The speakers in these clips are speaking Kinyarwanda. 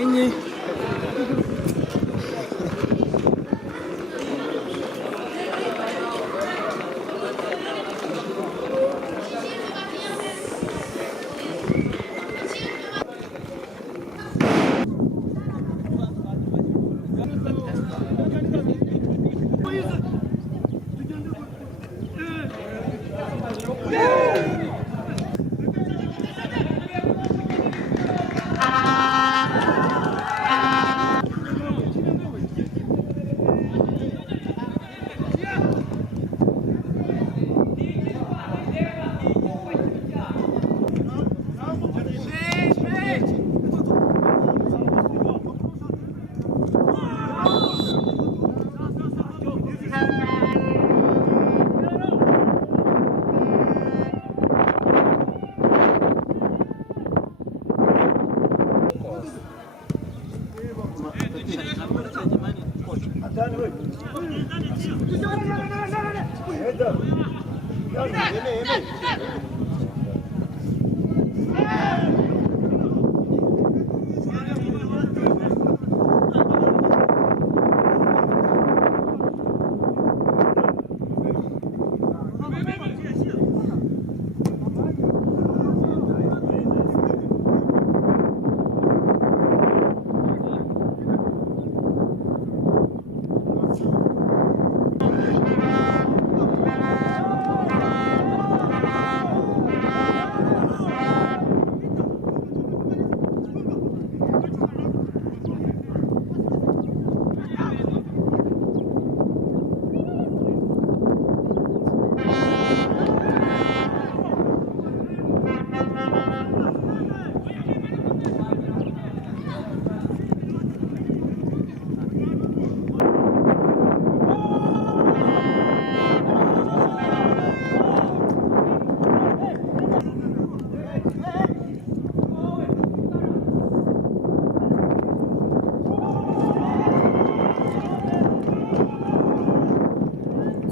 Ini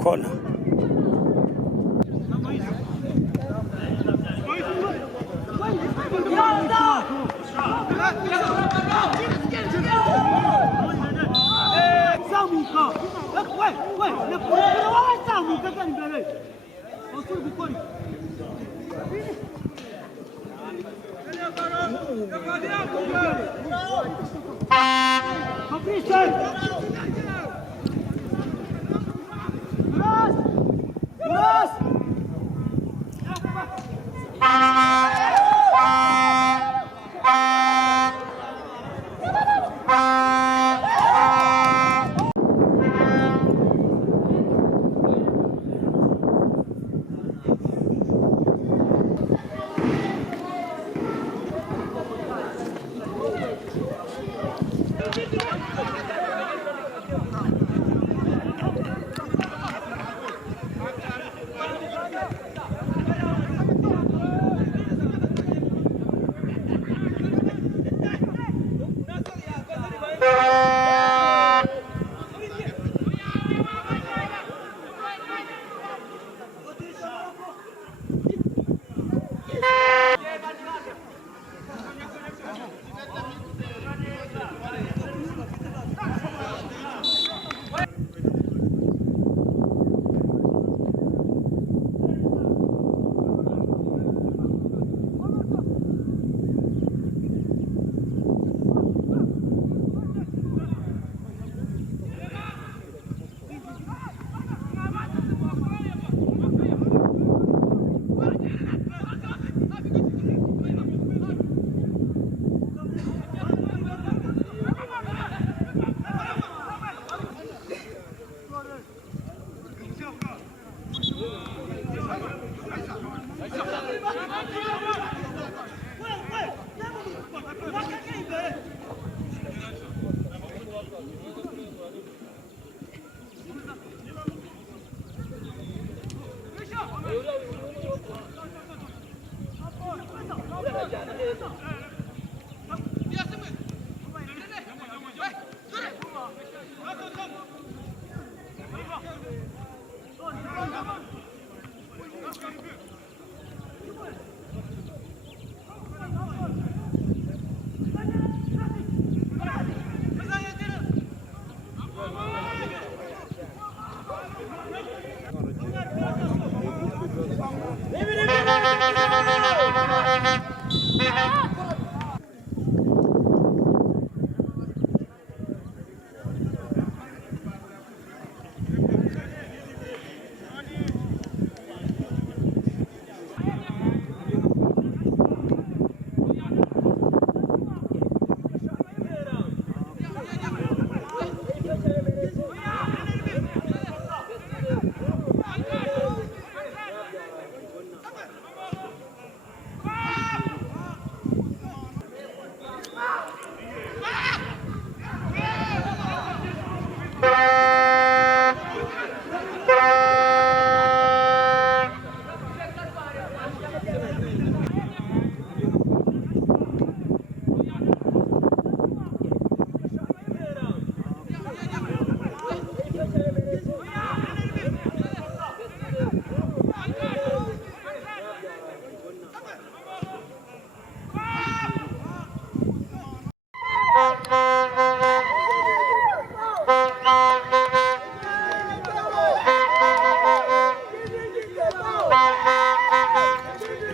kona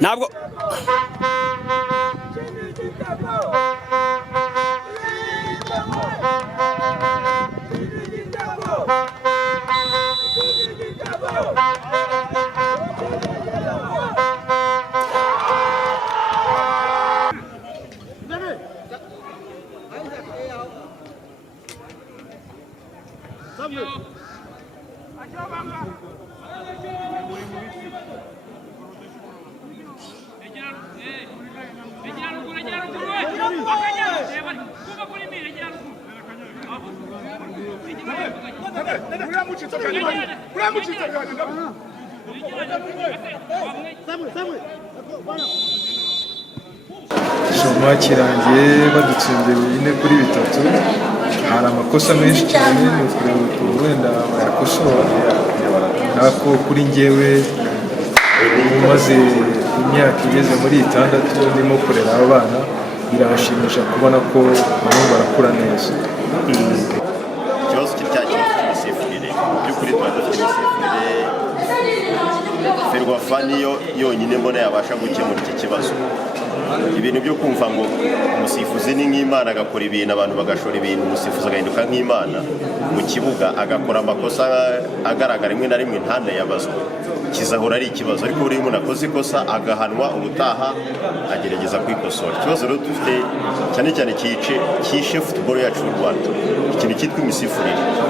ntabwo Isomo kirangiye badutsindiye 4-3 hari amakosa menshi cyane ni kureba ukuntu wenda bayakosora ariko kuri njyewe umaze imyaka igeze muri 6 ndimo kurera abana birabashimisha kubona ko bamwe barakura neza. Ikibazo cy'icyakibazo cy'imisifurire by'ukuri tuba dufite imisifurire Ferwafa niyo yonyine mbona yabasha gukemura iki kibazo. Ibintu byo kumva ngo umusifuzi ni nk'Imana agakora ibintu abantu bagashora ibintu umusifuzi agahinduka nk'Imana mu kibuga agakora amakosa agaragara rimwe na rimwe ntanayabazwe kizahora ari ikibazo, ariko buri muntu akoze ikosa agahanwa ubutaha agerageza kwikosora. Ikibazo rero dufite cyane cyane cyishe football yacu y'u Rwanda ikintu cyitwa imisifurire.